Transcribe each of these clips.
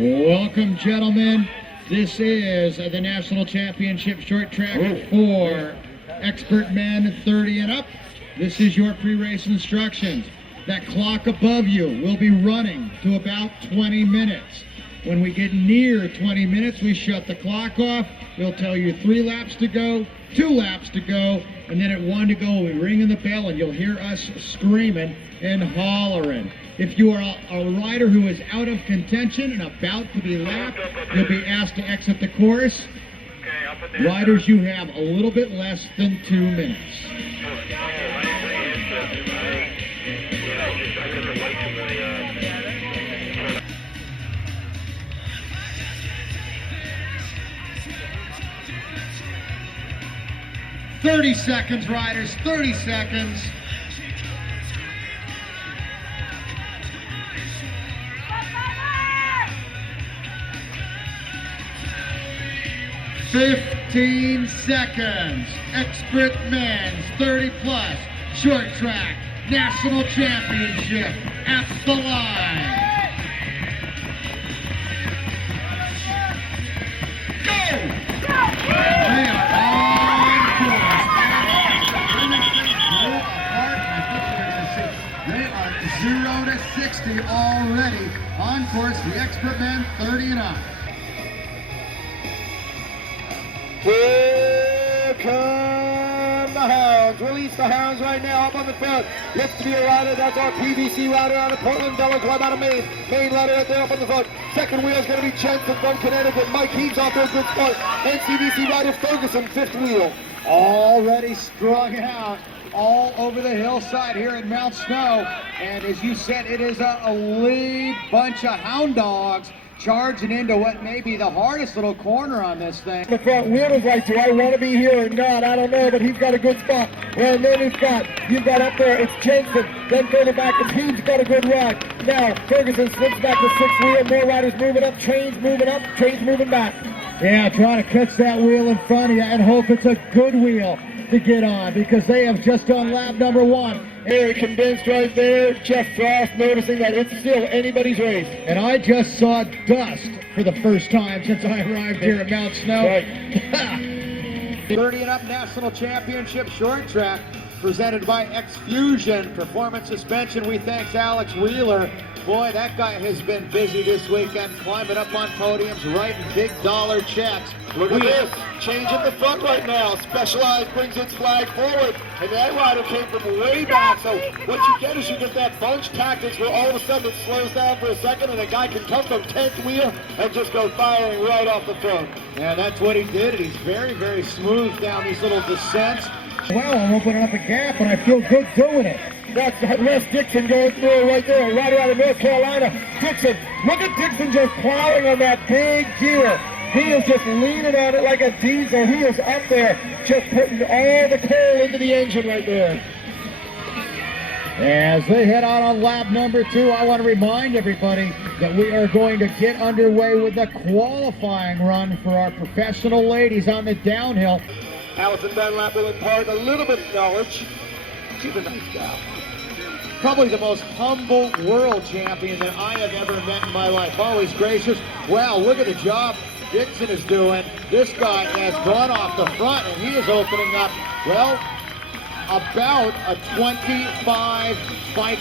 Welcome, gentlemen. This is the National Championship Short Track for Expert Men 30 and up. This is your pre-race instructions. That clock above you will be running to about 20 minutes. When we get near 20 minutes, we shut the clock off. We'll tell you 3 laps to go, 2 laps to go, and then at 1 to go, we'll be ringing the bell and you'll hear us screaming and hollering. If you are a rider who is out of contention and about to be lapped, you'll be asked to exit the course. Riders, you have a little bit less than 2 minutes. 30 seconds, riders, 30 seconds. "15 seconds. Expert Men's 30 plus short track national championship at the line. Go! They are on course. They are 0 to 60 already on course. The Expert Men 30 and up. Here come the hounds. Release the hounds right now up on the front. Looks to be a rider. That's our PVC rider out of Portland, Delaware Club out of Maine. Maine rider right there up on the front. Second wheel is going to be Jensen from Connecticut. Mike Heaves off to a good start. And CVC rider Ferguson, 5th wheel. Already strung out all over the hillside here at Mt.Snow. And as you said, it is a lead bunch of hound dogs charging into what may be the hardest little corner on this thing. The front wheel is like, do I want to be here or not? I don't know, but he's got a good spot. And then you've got up there, it's Jensen. Then further back, it's Heaves got a good ride. Now, Ferguson slips back to 6th wheel. More riders moving up, trains moving up, trains moving back. Yeah, trying to catch that wheel in front of you and hope it's a good wheel to get on, because they have just done lap number 1. Very condensed right there. Jeff Frost noticing that it's still anybody's race. And I just saw dust for the first time since I arrived here at Mt.Snow. Right. 30 and up national championship short track presented by X-Fusion Performance Suspension. We thank Alex Wheeler. Boy, that guy has been busy this weekend, climbing up on podiums, writing big dollar checks. Look at this, change in the front right now. Specialized brings its flag forward, and that rider came from way back. So what you get is you get that bunch tactics where all of a sudden it slows down for a second, and a guy can come from 10th wheel and just go firing right off the front. Yeah, that's what he did. He's very, very smooth down these little descents. Well, I'm opening up a gap, and I feel good doing it. That's Les Dixon going through right there, right out of North Carolina. Dixon, look at Dixon just plowing on that big gear. He is just leaning on it like a diesel. He is up there, just putting all the coal into the engine right there. As they head out on lap number 2, I want to remind everybody that we are going to get underway with the qualifying run for our professional ladies on the downhill. Allison Dunlap will impart a little bit of knowledge. She's a nice gal. Probably the most humble world champion that I have ever met in my life. Always gracious. Wow, look at the job Dixon is doing. This guy has gone off the front, and he is opening up, well, about a 25 bike.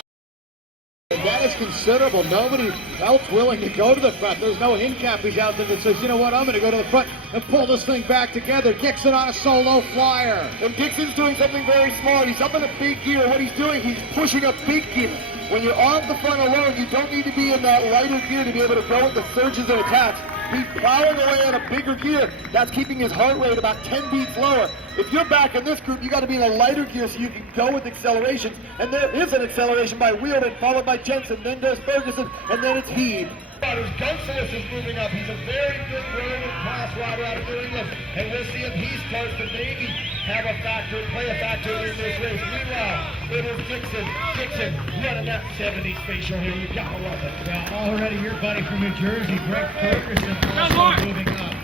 And that is considerable. Nobody else willing to go to the front. There's no Hincappies out there that says, you know what, I'm going to go to the front and pull this thing back together. Dixon on a solo flyer. And Dixon's doing something very smart. He's up in a big gear. What he's doing, he's pushing a big gear. When you're on the front alone, you don't need to be in that lighter gear to be able to go with the surges and attacks. He's plowing away on a bigger gear. That's keeping his heart rate about 10 beats lower. If you're back in this group, you got to be in a lighter gear so you can go with accelerations. And there is an acceleration by Wheeldon, followed by Jensen. Then there's Ferguson, and then it's Heath. Gunsalas is moving up. He's a very good brilliant class rider out of New England. And we'll see if he starts to maybe have a factor, play a factor in this race. Meanwhile, it is Dixon. Dixon running that 70s facial here. You gotta love it. Now, already your buddy from New Jersey, Greg Ferguson, also moving up.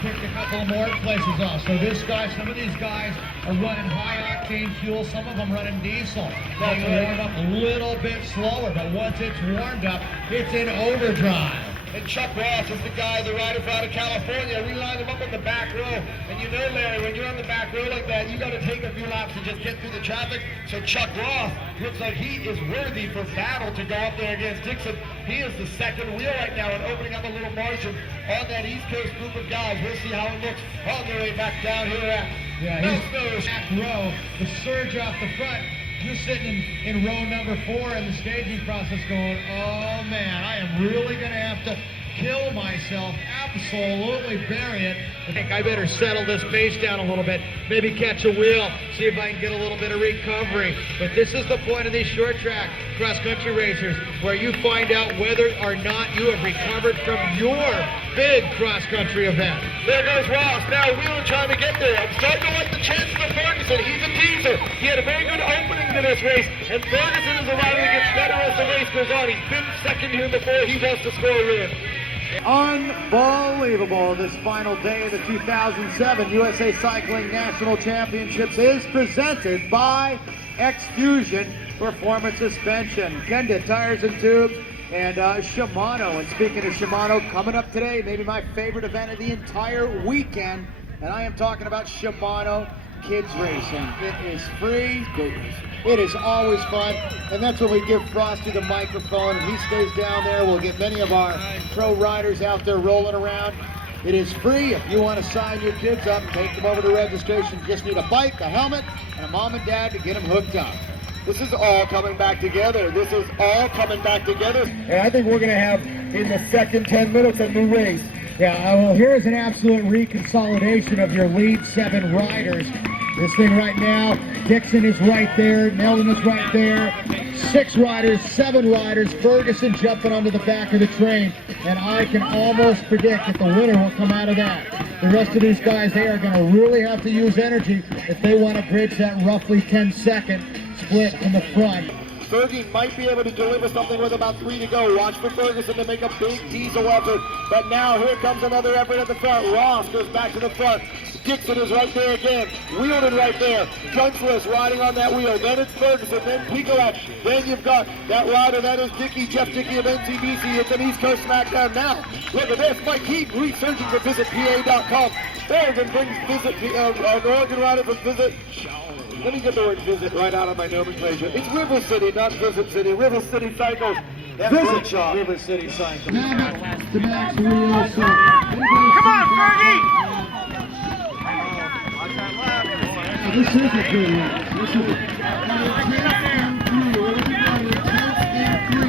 Picked a couple more places off. So this guy, some of these guys are running high octane fuel, some of them running diesel. They warm up a little bit slower, but once it's warmed up, it's in overdrive. and Chuck Ross is the guy, the rider out of California. We lined him up in the back row, and you know, Larry, when you're on the back row like that, you got to take a few laps to just get through the traffic. So Chuck Ross looks like he is worthy for battle to go up there against Dixon. He is the second wheel right now and opening up a little margin on that East Coast group of guys. We'll see how it looks on the way back down here at Mt.Snow. Back row, the surge off the front. You're sitting in row number 4 in the staging process going, oh man, I am really going to have to kill myself, absolutely bury it. I think I better settle this pace down a little bit, maybe catch a wheel, see if I can get a little bit of recovery. But this is the point of these short track cross-country racers where you find out whether or not you have recovered from your big cross-country event. There goes Ross, now wheeling trying to get there. I'm starting to like the chances of Ferguson. He's a teaser. He had a very good opening to this race, and Ferguson is a rider that gets better as the race goes on. He's been second here before. He wants to score a win. Unbelievable. This final day of the 2007 USA Cycling National Championships is presented by X-Fusion Performance Suspension, Kenda Tires and Tubes, and Shimano. And speaking of Shimano, coming up today, maybe my favorite event of the entire weekend, and I am talking about Shimano Kids Racing. It is free. It is always fun, and that's when we give Frosty the microphone, and he stays down there. We'll get many of our pro riders out there rolling around. It is free. If you want to sign your kids up and take them over to registration, you just need a bike, a helmet, and a mom and dad to get them hooked up. This is all coming back together. This is all coming back together. And I think we're going to have, in the second 10 minutes, a new race. Yeah, well, here is an absolute reconsolidation of your lead 7 riders. This thing right now, Dixon is right there, Meldon is right there, 6 riders, 7 riders, Ferguson jumping onto the back of the train, and I can almost predict that the winner will come out of that. The rest of these guys, they are going to really have to use energy if they want to bridge that roughly 10-second split in the front. Fergie might be able to deliver something with about 3 to go. Watch for Ferguson to make a big diesel effort. But now here comes another effort at the front. Ross goes back to the front. Dixon is right there again. Wheeldon right there. Gunsliss riding on that wheel. Then it's Ferguson. Then Picolat. Then you've got that rider. That is Jeff Dickey of MTB. It's an East Coast SmackDown now. Look at this. Mike Heath researching for visitpa.com. Oregon brings Oregon rider from Visit. Let me get the word visit right out of my nomenclature. It's River City, not Visit City. River City Cycles. Visit Shop. River City Cycles. The max wheel, so Come on, Fergie! this is a good one. This is a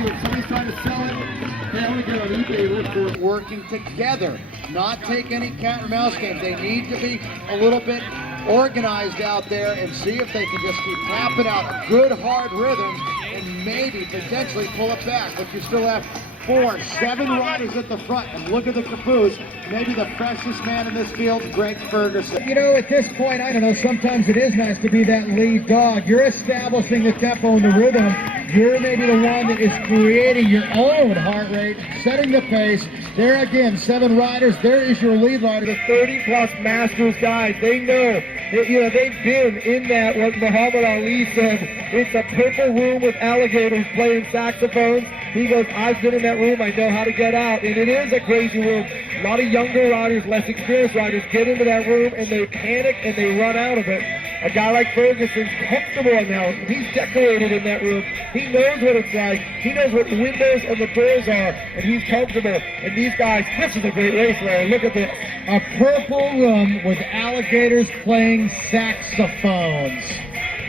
if somebody's trying to sell it, they only get on eBay, look for it. Working together, not take any cat and mouse games. They need to be a little bit organized out there and see if they can just keep tapping out good hard rhythms and maybe potentially pull it back. But you still have 7 riders at the front, and look at the caboose. Maybe the freshest man in this field, Greg Ferguson. You know, at this point, I don't know, sometimes it is nice to be that lead dog. You're establishing the tempo and the rhythm. You're maybe the one that is creating your own heart rate, setting the pace. There again, 7 riders. There is your lead rider. The 30-plus Masters guys, they know. They've been in that, what Muhammad Ali said, it's a purple room with alligators playing saxophones. He goes, I've been in that room, I know how to get out. And it is a crazy room. A lot of younger riders, less experienced riders get into that room and they panic and they run out of it. A guy like Ferguson's comfortable in that. He's decorated in that room. He knows what it's like. He knows what the windows and the doors are, and he's comfortable. And these guys, this is a great race, Larry. Look at this. A purple room with alligators playing saxophones.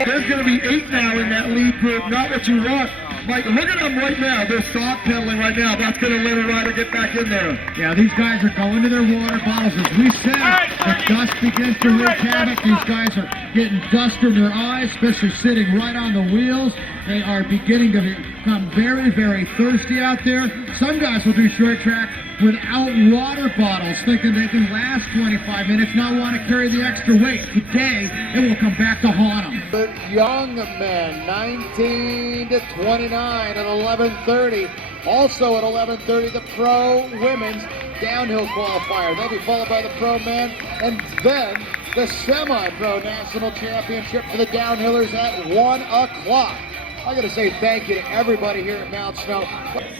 There's going to be 8 now in that lead group, not what you want. Mike, look at them right now. They're soft pedaling right now. That's going to let a rider get back in there. Yeah, these guys are going to their water bottles. As we said, the dust begins to wreak havoc. These guys are getting dust in their eyes, especially sitting right on the wheels. They are beginning to become very, very thirsty out there. Some guys will do short track without water bottles, thinking they can last 25 minutes, not want to carry the extra weight. Today, it will come back to haunt them. The young men, 19 to 29 at 11:30. Also at 11:30, the pro women's downhill qualifier. They'll be followed by the pro men, and then the semi-pro national championship for the downhillers at 1 o'clock. I gotta say thank you to everybody here at Mt.Snow.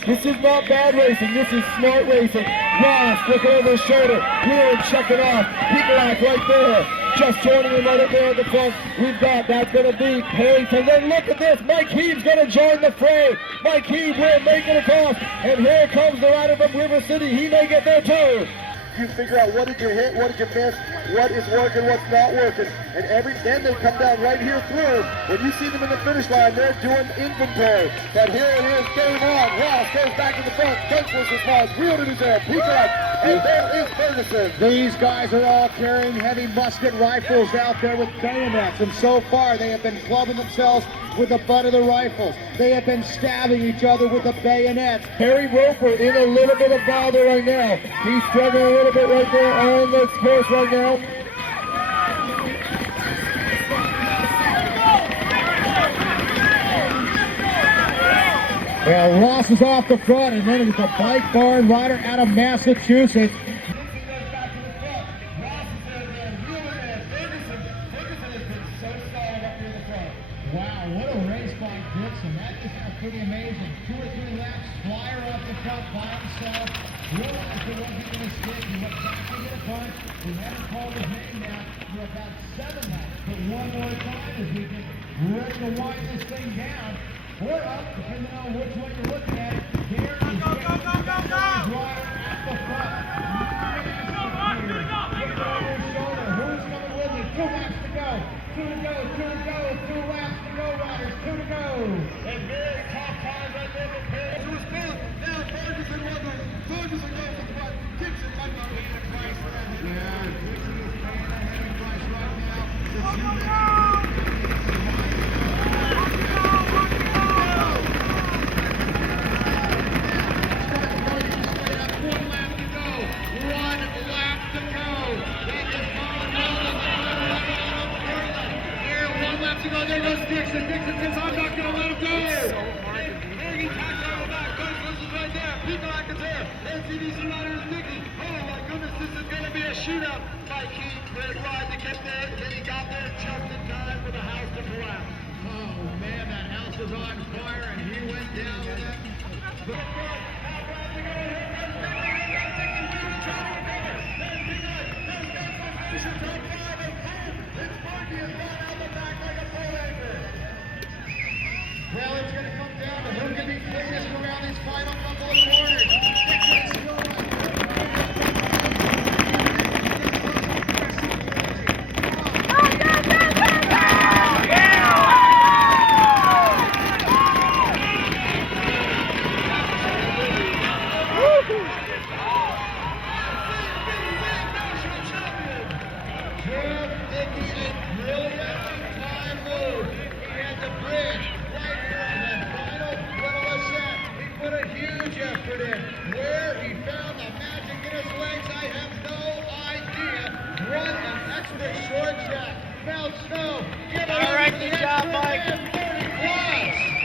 This is not bad racing, this is smart racing. Ross looking over his shoulder, Wheeler checking off. Nikolai right there, just joining him right up there at the front. We've got, that's going to be Harrington. Then look at this, Mike Heave's going to join the fray. Mike Heave will make it across, and here comes the rider from River City. He may get there too. You figure out what did you hit, what did you miss, what is working, what's not working, and then they come down right here through. When you see them in the finish line, they're doing inventory. But here it is, game on. Ross goes back to the front. Dunkless responds, wheeled in his air, Peacock, and there is Ferguson. These guys are all carrying heavy musket rifles out there with bayonets, and so far they have been clubbing themselves with the butt of the rifles. They have been stabbing each other with the bayonets. Harry Roper in a little bit of bother right now. He's struggling a little bit right there on this course right now. Well, Ross is off the front, and then it's a bike barn rider out of Massachusetts. Wow, what a race by Dixon. That is pretty amazing. 2 or 3 laps, flyer off the front by himself. Realized it wasn't going to stick. He went back to get a punch. We haven't called his name now for about 7 laps. But one more time as we get ready to wind this thing down. Or up, depending on which way you're looking at it. Here is rider at the front. Look over his shoulder. Who's coming with you? 2 laps to go. 2 to go, 2 to go, 2 laps to go, riders, 2 to go. And very tough time right there with Perry. To his front, now Ferguson goes to the front. Dixon might not be in a price for that. Yeah, Dixon is paying a heavy price right now. There goes Dixon. Dixon says, I'm not going to let him go. He tags on the back. Dunkless is right there. Peacock is there. NCDC rider is Nicky. Oh my goodness, this is going to be a shootout. Mike Heath ran wide to get there. Then he got there just in time for the house to collapse. Oh man, that house is on fire and he went down with it. Well, it's going to come down to who can be quickest around these final couple of corners. Where he found the magic in his legs, I have no idea. What an expert short track. Mt.Snow, give it up for the expert man, 30 plus.